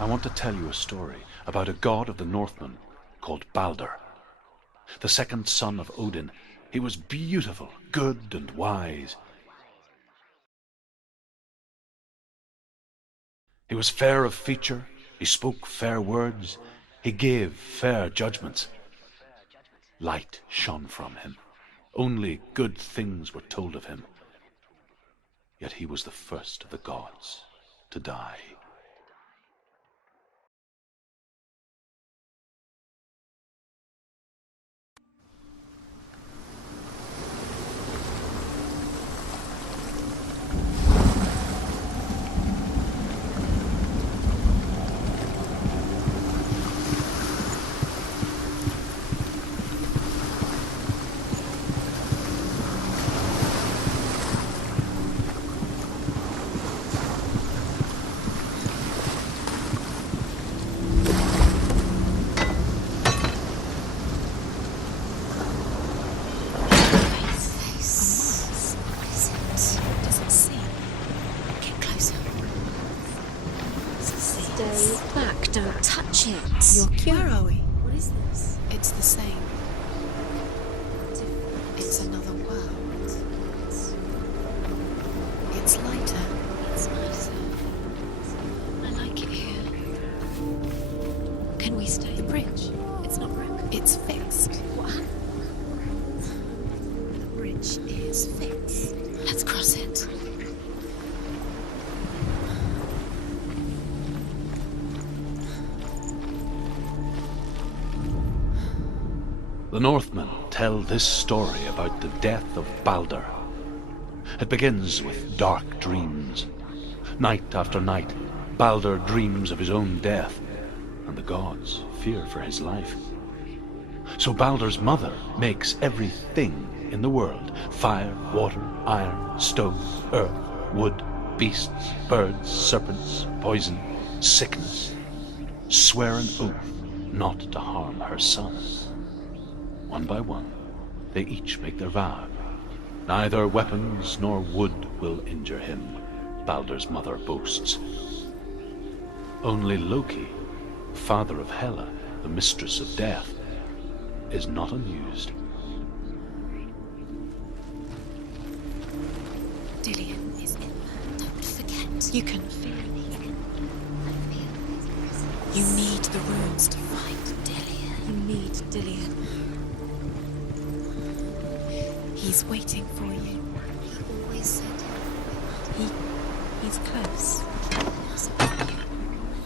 I want to tell you a story about a god of the Northmen called Balder. The second son of Odin, he was beautiful, good and wise. He was fair of feature, he spoke fair words, he gave fair judgments. Light shone from him. Only good things were told of him. Yet he was the first of the gods to die. Where are we? What is this? It's the same. It's another world. It's lighter. It's nicer. I like it here. Can we stay? The bridge. It's not broken. It's fixed. What happened? The bridge is fixed. Let's cross it. The Northmen tell this story about the death of Balder. It begins with dark dreams. Night after night, Balder dreams of his own death, and the gods fear for his life. So Balder's mother makes everything in the world: fire, water, iron, stone, earth, wood, beasts, birds, serpents, poison, sickness, swear an oath not to harm her son. One by one, they each make their vow. Neither weapons nor wood will injure him, Balder's mother boasts. Only Loki, father of Hela, the mistress of death, is not amused. Dillion is in there. Don't forget. You can feel it. You need the runes to find Dillion. You need Dillion. He's waiting for you. He always said he's close.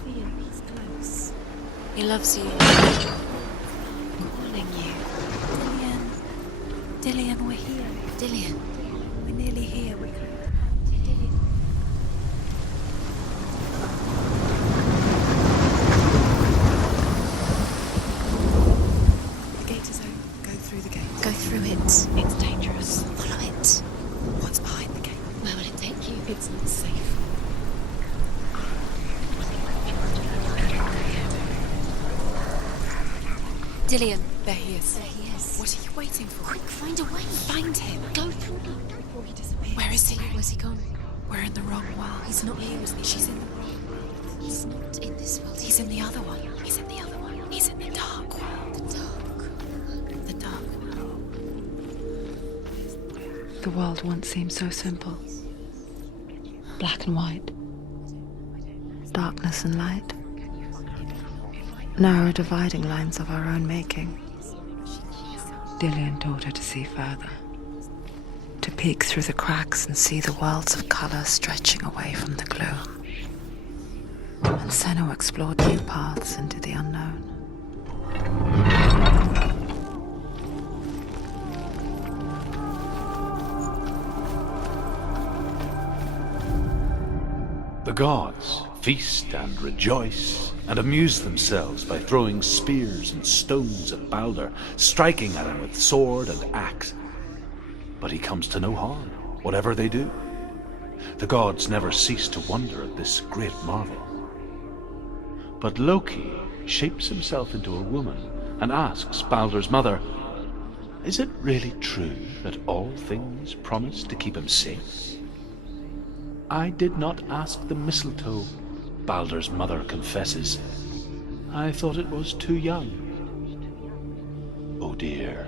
Feel he's close. He loves you. Calling you. Dillion, we're here. Dillion. We're nearly here. We're close. Dillion. The gate is open. Go through the gate. Go through it. It's dangerous. Follow it. What's behind the gate? Where will it take you? It's not safe. Dillion. There he is. There he is. What are you waiting for? Quick, find a way. Find him. Go through before he disappears. Where is he? Where's he gone? We're in the wrong world. He's not here, is he? She's in the wrong world. He's not in this world. He's in the other one. He's in the other one. He's in the dark world. The dark. The dark world. The world once seemed so simple. Black and white. Darkness and light. Narrow dividing lines of our own making. Dillion taught her to see further. To peek through the cracks and see the worlds of color stretching away from the gloom. And Senua explored new paths into the unknown. The gods feast and rejoice and amuse themselves by throwing spears and stones at Balder, striking at him with sword and axe. But he comes to no harm, whatever they do. The gods never cease to wonder at this great marvel. But Loki shapes himself into a woman and asks Balder's mother, "Is it really true that all things promise to keep him safe? I did not ask the mistletoe, Baldur's mother confesses. I thought it was too young. Oh dear.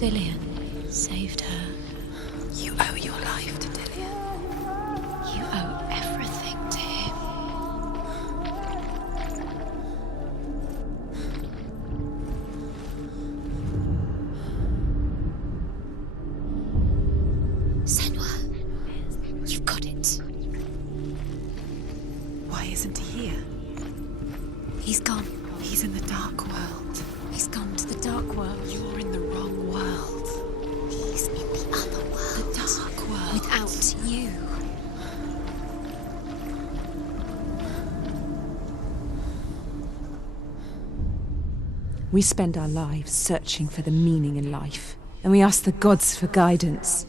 Dillian saved her. You owe your life to Dillian. You owe everything to him. Senua, you've got it. Why isn't he here? He's gone. He's in the dark world. He's gone to the dark world. You're in the wrong world. He's in the other world. The dark world. Without you. We spend our lives searching for the meaning in life, and we ask the gods for guidance.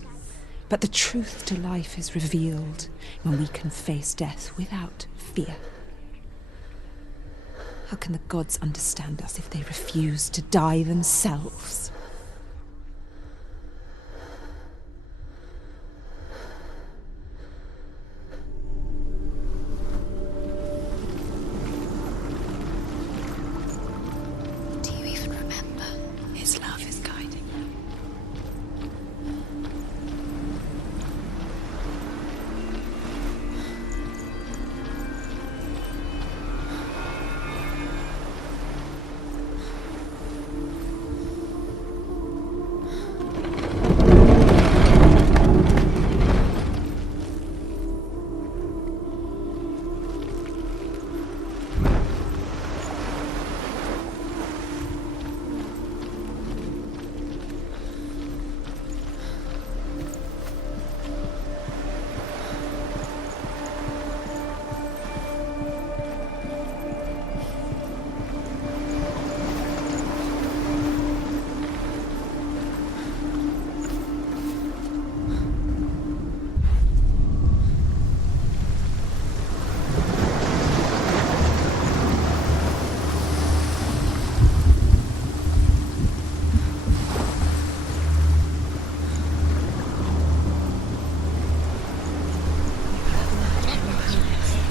But the truth to life is revealed when we can face death without fear. How can the gods understand us if they refuse to die themselves? Do you even remember? His love is guiding you.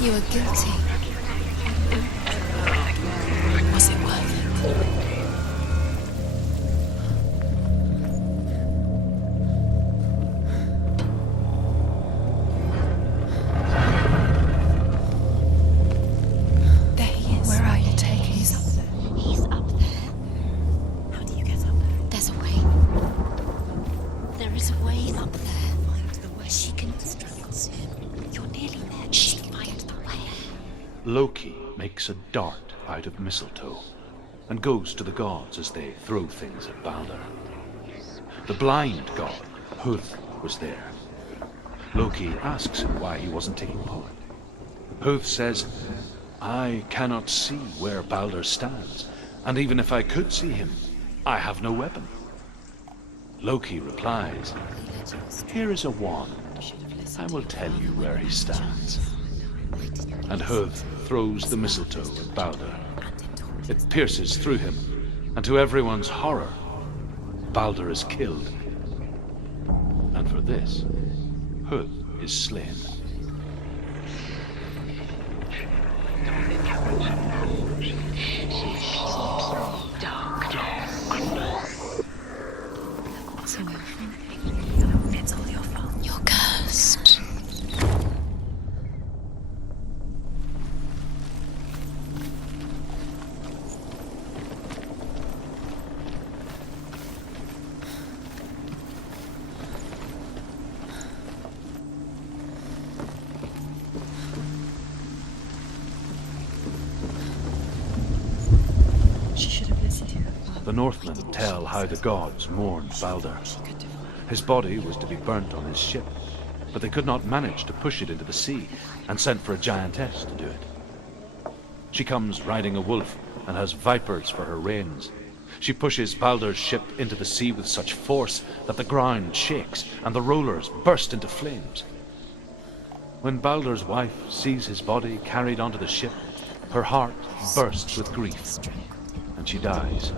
You are guilty. Was it worth it? There he is. Where are you taking? He's up there. He's up there. How do you get up there? There's a way. There is a way up there. Find the way. She can instruct him. You're nearly there. She can find the way. Loki makes a dart out of mistletoe and goes to the gods as they throw things at Balder. The blind god, Huth, was there. Loki asks him why he wasn't taking part. Huth says, I cannot see where Balder stands, and even if I could see him, I have no weapon. Loki replies, here is a wand. I will tell you where he stands. And Huth throws the mistletoe at Balder. It pierces through him, and to everyone's horror, Balder is killed. And for this, Huth is slain. So it's all your fault. You're cursed. The Northmen tell how the gods mourned Balder. His body was to be burnt on his ship, but they could not manage to push it into the sea, and sent for a giantess to do it. She comes riding a wolf and has vipers for her reins. She pushes Balder's ship into the sea with such force that the ground shakes and the rollers burst into flames. When Balder's wife sees his body carried onto the ship, her heart bursts with grief, and she dies.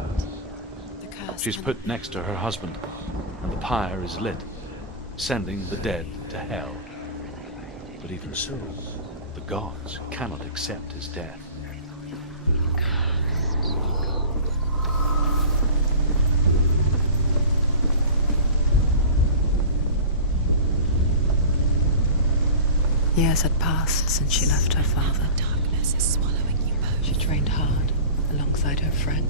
She's put next to her husband, and the pyre is lit, sending the dead to hell. But even so, the gods cannot accept his death. Years had passed since she left her father. Darkness is swallowing you both. She trained hard alongside her friend,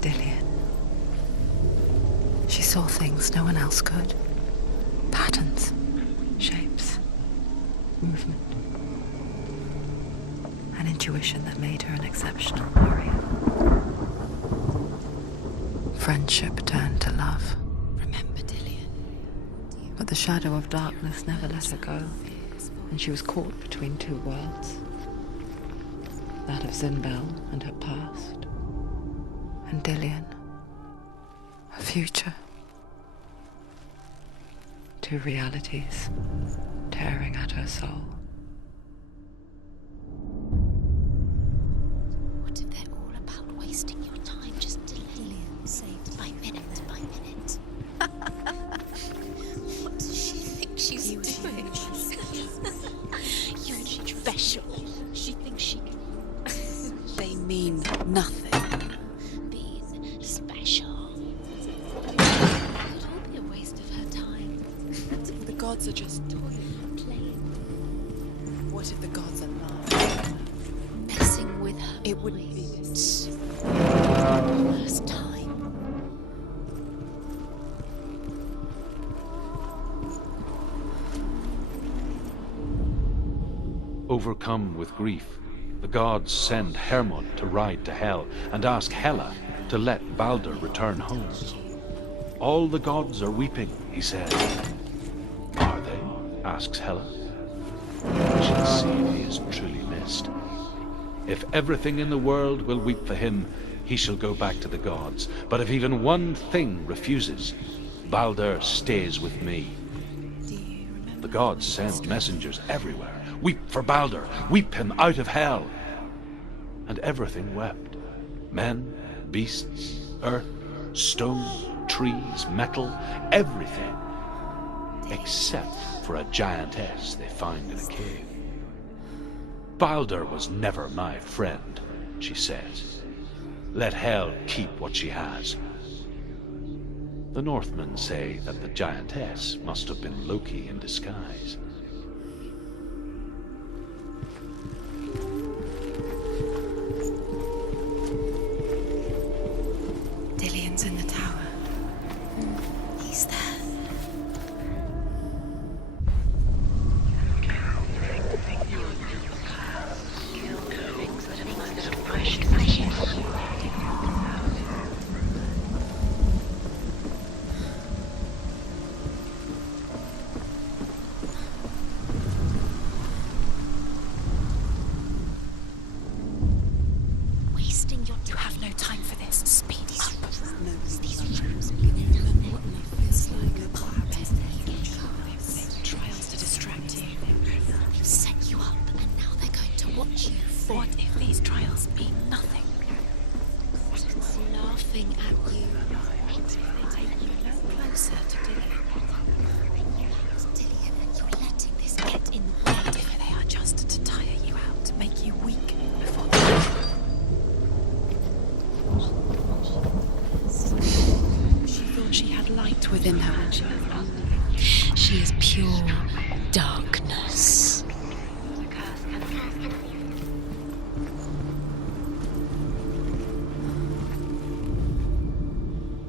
Dillian. She saw things no one else could. Patterns, shapes, movement. An intuition that made her an exceptional warrior. Friendship turned to love. Remember, Dillian. But the shadow of darkness never let her go, and she was caught between two worlds. That of Zinbel and her past, and Dillian, her future. Two realities tearing at her soul. What if they're all about wasting your time just Dillian saved by minute by minute? What does she think she's doing? You're special. She thinks she can. They mean nothing. Being special. It could all be a waste of her time. The gods are just toying, playing. What if the gods are not messing with her? It wouldn't be this. First time. Overcome with grief, the gods send Hermod to ride to Hell and ask Hela to let Balder return home. All the gods are weeping, he says. Are they? Asks Hela. We shall see if he is truly missed. If everything in the world will weep for him, he shall go back to the gods. But if even one thing refuses, Balder stays with me. The gods send messengers everywhere. Weep for Balder, weep him out of hell. And everything wept. Men, beasts, earth, stone, trees, metal, everything. Except for a giantess they find in a cave. Balder was never my friend, she says. Let Hel keep what she has. The Northmen say that the giantess must have been Loki in disguise. Dillian's in the tower. He's there. You have no time for this. Speed up. Trials to distract you. They've set you up, and now they're going to watch you. What if these trials mean nothing? It's laughing at you. They take you no closer to Dillian. Dillian, and you're letting this get in the way. If they are just to tire you out, to make you weak before she thought she had light within her when she was young. She is pure darkness.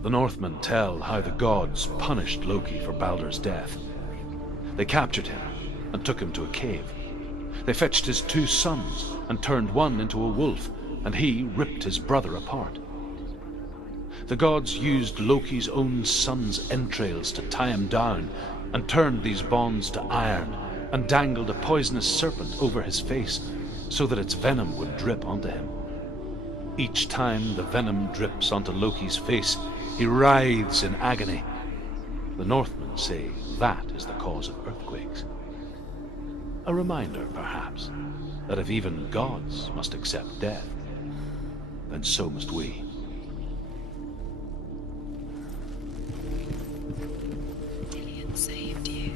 The Northmen tell how the gods punished Loki for Balder's death. They captured him and took him to a cave. They fetched his two sons and turned one into a wolf, and he ripped his brother apart. The gods used Loki's own son's entrails to tie him down, and turned these bonds to iron, and dangled a poisonous serpent over his face, so that its venom would drip onto him. Each time the venom drips onto Loki's face, he writhes in agony. The Northmen say that is the cause of earthquakes. A reminder, perhaps, that if even gods must accept death, then so must we. Dillian saved you.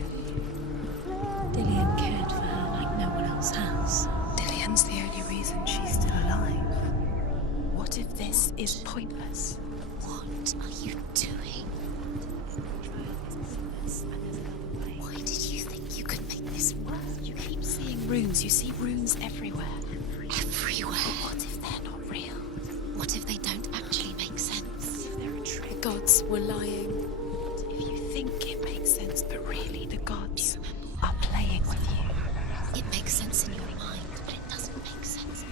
Dillian cared for her like no one else has. Dillian's the only reason she's still alive. What if this is pointless? What are you doing? Why did you think you could make this work? You keep seeing runes. You see runes everywhere. Everywhere. What if they're not real? What if they don't actually make sense? They're a trick. The gods were lying. If you think it makes sense, but really the gods are playing with you. It makes sense in your mind, but it doesn't make sense.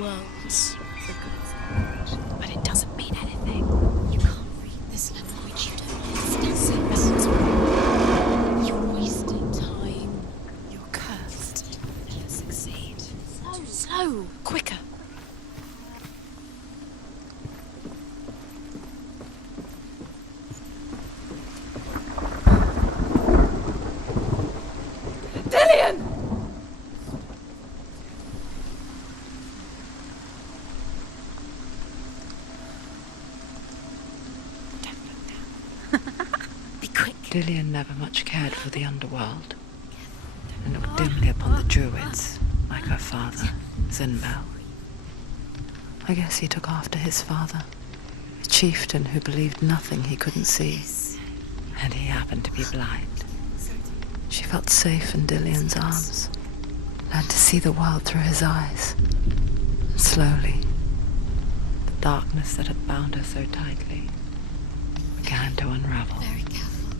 Worlds. The gods. But it doesn't mean anything. You can't read this language. You don't understand. You're wasting time. You're cursed. Never succeed. Slow. Quicker. Dillian! Don't look down. Be quick. Dillian never much cared for the underworld, and looked dimly upon the druids, like her father, Zinbel. I guess he took after his father, a chieftain who believed nothing he couldn't see, and he happened to be blind. She felt safe in Dillian's arms, learned to see the world through his eyes, and slowly, the darkness that had bound her so tightly began to unravel. Very careful.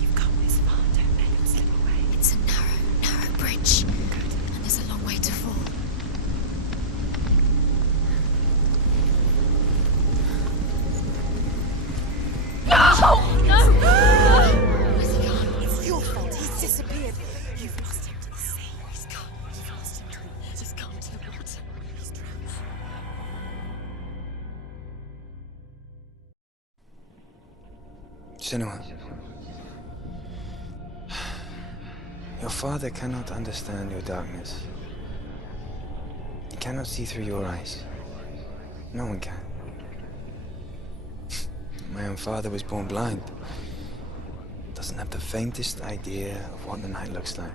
You've come this far. Don't let him slip away. It's a narrow bridge. And there's a long way to fall. Where's he gone? It's your fault. He's disappeared. You've lost him to the sea. He's gone. You've lost him to the... He's gone to the water. He's drowned. Senua, your father cannot understand your darkness. He cannot see through your eyes. No one can. My own father was born blind. Doesn't have the faintest idea of what the night looks like.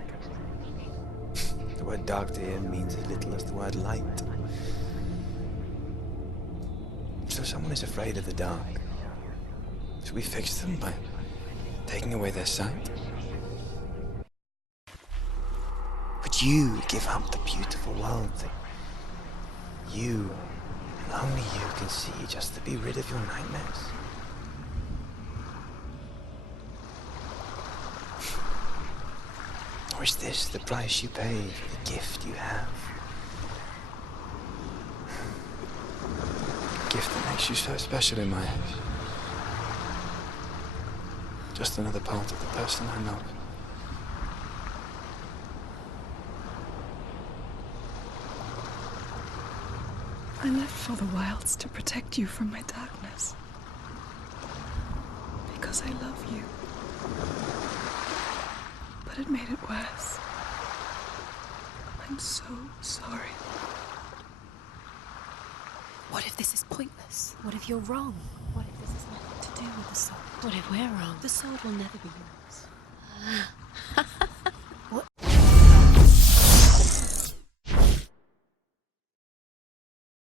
The word dark to him means as little as the word light. So someone is afraid of the dark. Should we fix them by taking away their sight? Would you give up the beautiful world that you, and only you, can see just to be rid of your nightmares? Or is this the price you pay for the gift you have? A gift that makes you so special in my eyes. Just another part of the person I love. I lived for the wilds to protect you from my darkness. Because I love you. But it made it worse. I'm so sorry. What if this is pointless? What if you're wrong? What if this has nothing to do with the sword? What if we're wrong? The sword will never be yours.